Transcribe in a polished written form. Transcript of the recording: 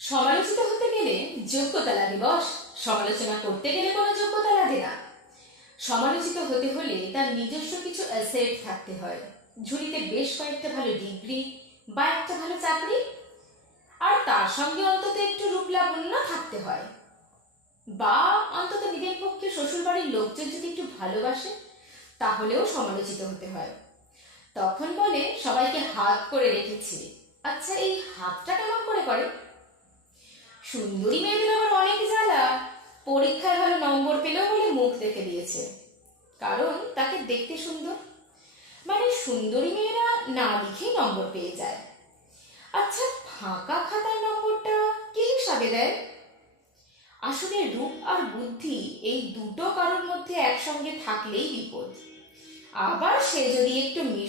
সমালোচিত হতে গেলে যোগ্যতা লাগে বস। সমালোচনা করতে গেলে কোনো যোগ্যতা লাগে না। সমালোচিত হতে হলে তার নিজস্ব কিছু অ্যাসেট থাকতে হয়। ঝুলিতে বেশ কয়েকটা ভালো ডিগ্রি বা একটা ভালো চাকরি, আর তার সঙ্গে অন্তত একটু রূপ লাবণ্য থাকতে হয়। বা অন্তত নিজের পক্ষে শ্বশুরবাড়ির লোকজন যদি একটু ভালোবাসে, তাহলেও সমালোচিত হতে হয়। তখন বলে সবাইকে হাত করে রেখেছে। আচ্ছা, এই হাতটা কেমন করে করে? সুন্দরী মেয়েদের আবার অনেক জ্বালা। পরীক্ষায় ভালো নম্বর পেলেও বলে মুখ দেখে দিয়েছে, কারণ তাকে দেখতে সুন্দর। মানে সুন্দরী মেয়েরা না লিখেই নম্বর পেয়ে যায়। আচ্ছা, ফাঁকা খাতায় নম্বরটা কি হিসাবে দেয়? আসলে রূপ আর বুদ্ধি এই দুটো কারোর মধ্যে একসঙ্গে থাকলেই বিপদ। আবার সে যদি একটু